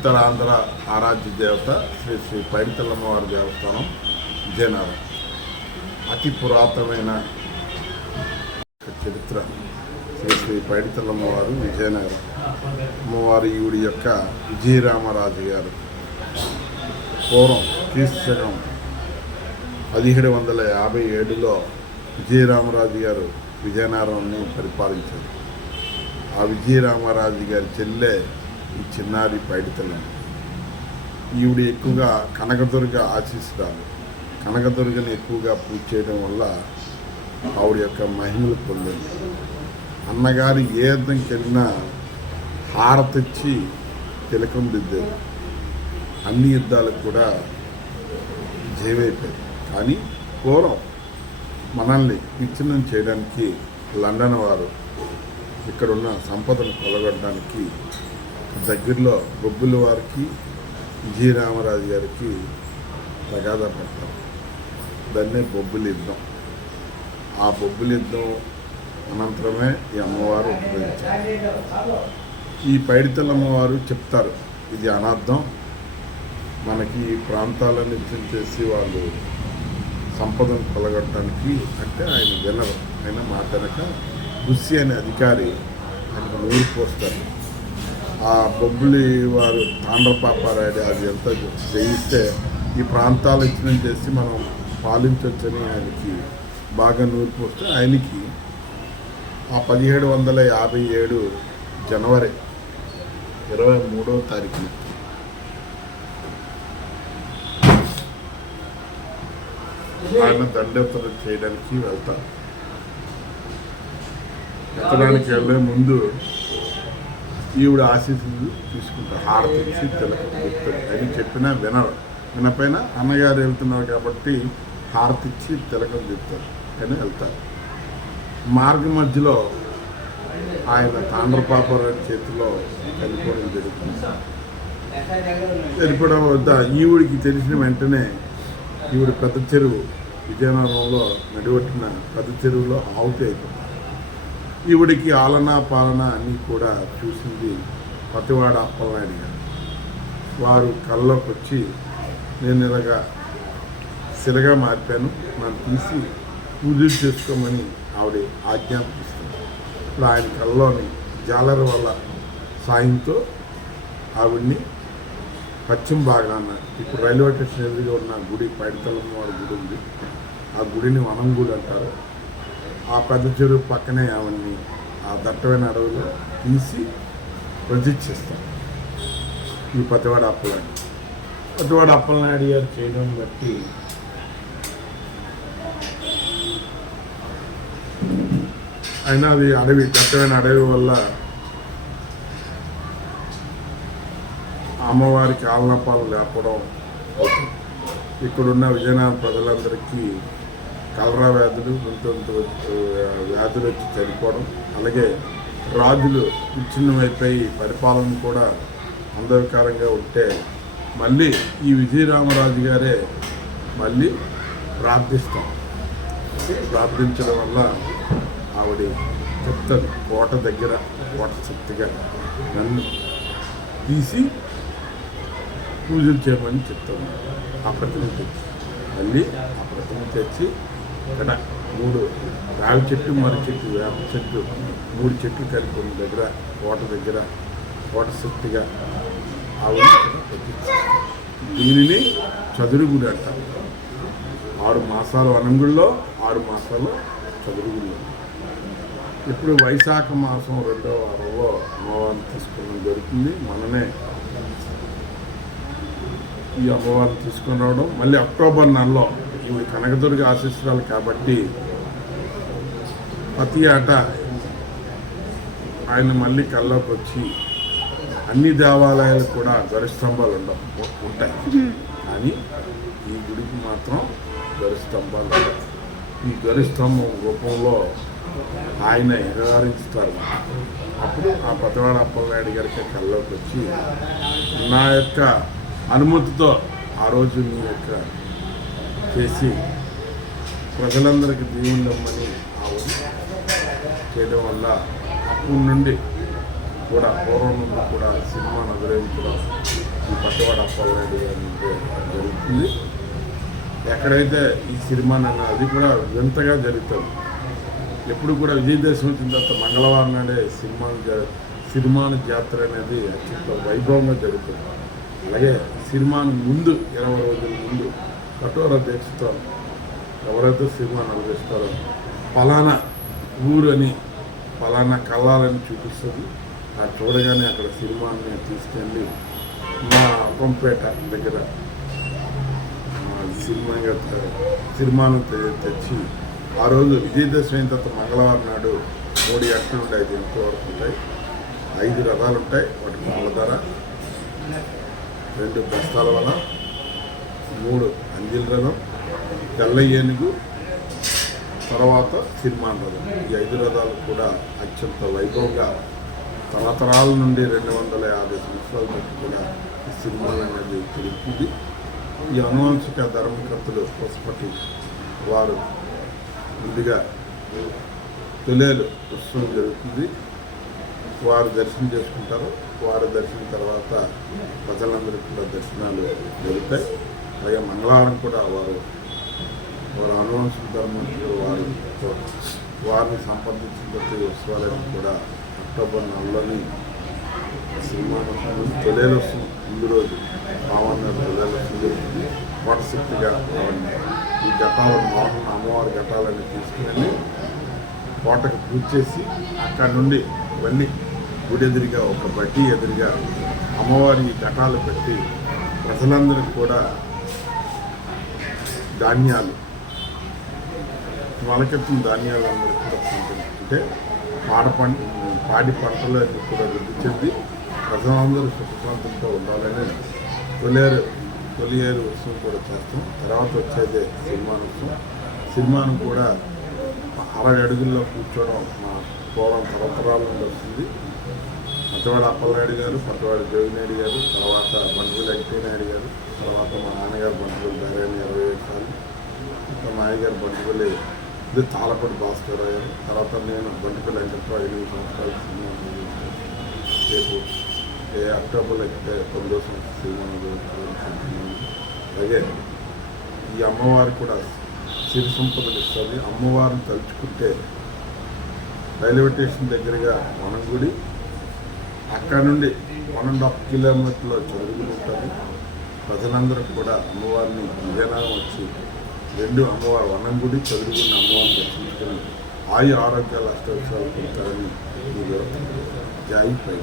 ఉత్తరాంధ్ర ఆరాధ్య దేవత శ్రీ శ్రీ పైడితల్లమ్మవారి దేవస్థానం విజయనగరం. అతి పురాతనమైన చరిత్ర శ్రీ శ్రీ పైడితల్లమ్మవారు విజయనగరం. అమ్మవారి ఈవిడి యొక్క విజయరామరాజు గారు పూర్వం క్రీస్తు 1757లో విజయరామరాజు గారు విజయనగరాన్ని పరిపాలించారు. ఆ విజయరామరాజు గారి చెల్లె ఈ చిన్నారి పైడితల్లమ్మ. ఈవిడ ఎక్కువగా కనకదుర్గ ఆశీస్సురాలు. కనకదుర్గని ఎక్కువగా పూజ చేయడం వల్ల ఆవిడ యొక్క మహిమలు పొందింది. అన్నగారు ఏ యుద్ధంకి వెళ్ళినా హారతిచ్చి తిలకం దిద్దేది. అన్ని యుద్ధాలకు కూడా జయమైపోయింది. కానీ పూర్వం మనల్ని విచ్ఛిన్నం చేయడానికి లండన్ వారు ఇక్కడున్న సంపదను కొలగొట్టడానికి దగ్గరలో బొబ్బుల వారికి విజయరామరాజు గారికి తగాదా పడతారు. దాన్నే బొబ్బుల యుద్ధం. ఆ బొబ్బుల యుద్ధం అనంతరమే ఈ అమ్మవారు ఉద్భవించారు. ఈ పైడితల్లమ్మవారు చెప్తారు, ఇది అనార్థం, మనకి ప్రాంతాలను నిత్యం చేసి వాళ్ళు సంపదను కొలగొట్టడానికి అంటే ఆయన వినరు. ఆయన మాట్లాడక బుస్సి అనే అధికారి ఆయనకు నూరు పోస్తారు. ఆ బొబ్బులి వారు తాండ్రపాపారాయుడు అది ఎంత చేయిస్తే ఈ ప్రాంతాలు ఇచ్చిన చేసి మనం పాలించవచ్చని ఆయనకి బాగా నూరు పోస్తే ఆయనకి ఆ 1757 జనవరి 23వ తారీఖున ఆయన దండోత్తర చేయడానికి వెళ్తారు. ఎత్తడానికి వెళ్ళే ముందు ఈవిడ ఆశీస్సులు తీసుకుంటారు. హారతి ఇచ్చి తిలకం అని చెప్పినా వినరు. వినపైన అన్నగారు వెళ్తున్నారు కాబట్టి హారతి ఇచ్చి తిలకం చెప్తారు అని వెళ్తారు. మార్గ మధ్యలో ఆయన తాండ్రపాపారాయుడు చేతిలో చనిపోవడం జరుగుతుంది. చనిపోవడం వద్ద ఈవిడికి తెలిసిన వెంటనే ఈవిడ పెద్ద చెరువు విజయనగరంలో నడివట్టిన పెద్ద చెరువులో ఆవుతి అయిపోయింది. ఈవిడికి ఆలనా పాలన అన్నీ కూడా చూసింది పతివాడ అప్పలనాయుడు గారు. వారు కళ్ళలోకి వచ్చి నేను ఇలాగా సిరగా మారిపోయాను, నన్ను తీసి పూజలు చేసుకోమని ఆవిడ ఆజ్ఞాపిస్తుంది. ఇప్పుడు ఆయన కళ్ళలోని జాలర్ వల్ల సాయంతో ఆవిడ్ని పశ్చిమ భాగాన ఇప్పుడు రైల్వే స్టేషన్ ఎదురుగా ఉన్న గుడి పైడితల్లమ్మవారి గుడి ఉంది. ఆ గుడిని వనం గుడి అంటారు. ఆ పెద్ద చెరువు పక్కనే ఆవిడ్ని ఆ దట్టమైన అడవిలో తీసి ప్రతిష్ఠిస్తారు. ఈ పతివాడ అప్పలనాయుడు గారు చేయడం బట్టి అయినా అది అడవి దట్టమైన అడవి వల్ల అమ్మవారికి ఆలనపాలు లేపడం అవుతుంది. ఇక్కడున్న విజయనగరం ప్రజలందరికీ కలరా వ్యాధులు వ్యాధులు వచ్చి చనిపోవడం, అలాగే రాజులు విచ్ఛిన్నమైపోయి పరిపాలన కూడా అంధకారంగా ఉంటే మళ్ళీ ఈ విజయరామరాజు గారే మళ్ళీ ప్రార్థించడం వల్ల ఆవిడ చెప్తాను కోట శక్తిగా నన్ను తీసి పూజలు చేయమని చెప్తాను. ఆ ప్రతిమ తెచ్చి మళ్ళీ ఆ ప్రతిమ తెచ్చి ఇక్కడ 3 రావి చెట్టు, మర్రి చెట్టు, వేప చెట్టు 3 చెట్లు కలిపి ఉన్న దగ్గర కోట శక్తిగా ఆవిడ పెట్టించి దీనిని చదురుగుడి అంటారు. 6 మాసాలు వనంగుల్లో 6 మాసాలు చదురుగుల్లో. ఇప్పుడు వైశాఖ మాసం 2వ వారంలో అమ్మవారిని తీసుకోవడం జరుగుతుంది. మననే ఈ అమ్మవారిని తీసుకొని రావడం. మళ్ళీ అక్టోబర్ నెలలో ఇవి కనకదుర్గ ఆశీస్సురాలు కాబట్టి ప్రతి ఏటా ఆయన మళ్ళీ కల్లోకి వచ్చి అన్ని దేవాలయాలు కూడా గరుస్తంభాలు ఉంటాయి, కానీ ఈ గుడికి మాత్రం గరుస్తంభాలు ఉంటాయి. ఈ గరుస్తంభం రూపంలో ఆయన ఎగరారిస్తారు. అప్పుడు ఆ పతివాడ అప్పలనాయుడు గారికి కల్లోకి వచ్చి నా యొక్క అనుమతితో ఆ రోజు మీ యొక్క చేసి ప్రజలందరికీ దీవులమ్మని ఆవిడ చేయడం వల్ల అప్పటి నుండి కూడా పూర్వం నుండి కూడా సినిమాను అభినయించడం ఈ పట్టవాడ అప్పలనాయుడు గారి జరుగుతుంది. ఎక్కడైతే ఈ సిరిమాన్ అది కూడా వింతగా జరుగుతుంది. ఎప్పుడు కూడా విజయదశమి వచ్చిన తర్వాత మంగళవారం నాడే సిరిమాను జాతర అనేది అత్యంత వైభవంగా జరుగుతుంది. అలాగే సిరిమాను ముందు 20 రోజుల ముందు కఠోర దీక్షతో ఎవరైతే సిరిమాను అనుభవిస్తారో పలానా ఊరు అని పలానా కళ్ళాలని చూపిస్తుంది. అది చూడగానే అక్కడ సిరిమాన్ని తీసుకెళ్ళి మా పంపేట దగ్గర సిరిమాను తెచ్చి ఆ రోజు విజయదశమి అయిన తర్వాత మంగళవారం నాడు 3 గంటల నుండి 5 గంటల వరకు ఉంటాయి. 5 రథాలు ఉంటాయి. వాటి పాల ధర 2 బస్తాల వల, 3 అంజిల్ రథం, తెల్ల ఏనుగు, తర్వాత సిరిమాన్ రథం. ఈ 5 రథాలు కూడా అత్యంత వైభవంగా తరతరాల నుండి 250 సంవత్సరాల బట్టి కూడా ఈ సిరిమాన్ అనేది తిరుగుతుంది. ఈ అనువంశిక ధర్మకర్తలు పసుపటి వారు ముందుగా తొలేలు ఉత్సవం జరుగుతుంది. వారు దర్శనం చేసుకుంటారు. వారి దర్శనం తర్వాత ప్రజలందరికీ కూడా దర్శనాలు జరుగుతాయి. అలాగే మంగళవారం కూడా వారి అనువంశిక ధర్మకర్తలు వారిని సంప్రదించిన ప్రతి ఉత్సవాలను కూడా అక్టోబర్ 4లోని సినిమాను తొలేలోత్సవం ముందు రోజు పావన తొలేలోత్సవం జరుగుతుంది. కోటశక్తిగా ఈ ఘటాలను మోహన అమ్మవారి ఘటాలని తీసుకుని కోటకు పూజ చేసి అక్కడి నుండి ఇవన్నీ గుడి ఎదురుగా ఒక బడ్డీ ఎదురుగా అమ్మవారి ఘటాలు పెట్టి ప్రజలందరికీ కూడా ధాన్యాలు మొలకెత్తిన ధాన్యాలు అందరికీ కూడా అంటే పాడి పంటలు అన్నీ కూడా వృద్ధి చెంది ప్రజలందరూ సుఖశాంతంతో ఉండాలని తొలియేరు ఉత్సవం కూడా చేస్తాం. తర్వాత వచ్చేదే సినిమాన్ ఉత్సవం. సినిమాను కూడా 60 అడుగుల్లో కూర్చోవడం మా పూర్వం తరతరాల నుండి వస్తుంది. పట్టవాడ అప్పలనాయుడు గారు, పట్టవాడ జోగినాయుడు గారు, తర్వాత బంటుపల్లి వెంకటనాయుడు గారు, తర్వాత మా నాన్నగారు బంటుపల్లి ధైర్యాన్ని 27 సార్లు, ఇంకా మా అయ్యగారు బంటుపల్లి ఇది తాళపడి భాస్కర్ గారు, తర్వాత నేను బంటుపల్లి వెంకటరావు 8 సంవత్సరాలు సినిమా రేపు అక్టోబర్లో అయితే 9వ సంవత్సరం సినిమా. అలాగే ఈ అమ్మవారు కూడా సిరి సంపదలు ఇస్తుంది. అమ్మవారిని తలుచుకుంటే రైల్వే స్టేషన్ దగ్గరగా వనంగుడి, అక్కడ నుండి 1.5 కిలోమీటర్ల చదువుకుని ఉంటుంది. ప్రజలందరూ కూడా అమ్మవారిని విజయనగరం వచ్చి 2 అమ్మవారు వనంగుడి చదువుకున్న అమ్మవారిని దర్శించుకొని ఆరోగ్యాలు అష్టవిషయాలు పొందుతారని ఈ జై పై